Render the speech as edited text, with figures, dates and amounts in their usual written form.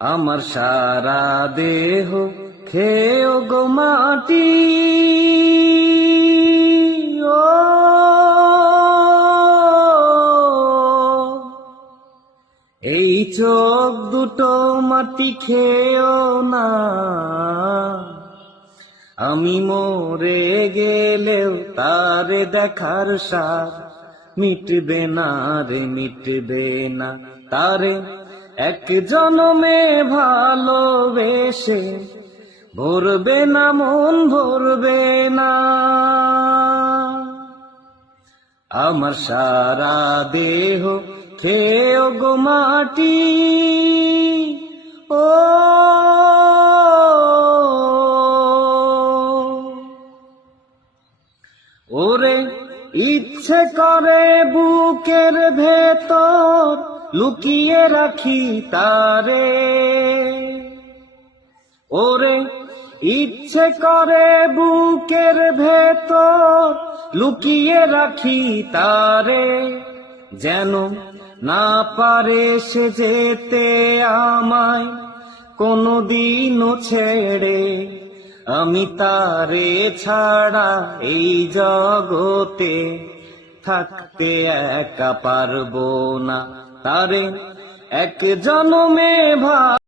আমার সারা দেহ খেয়েও গো মাটি, ও এই চোখ দুটো মাটি খেয়েও না, আমি মরে গেলেও তারে দেখার সার মিটবে না রে, মিটবে না। তারে এক জনমে ভালোবেসে ভরবে না মন, ভরবে না। আমার সারা দেহ খেয়েও গো মাটি, ও ওরে ইচ্ছে করে বুকের ভেতর লুকিয়ে রাখি তারে, ওরে ইচ্ছে করে বুকের ভেতর লুকিয়ে রাখি তারে, যেন না পারে সে যেতে আমায় কোনদিনও ছেড়ে। আমি তারে ছাড়া এই জগতে থাকতে একা পারবো না, তারে এক জনমে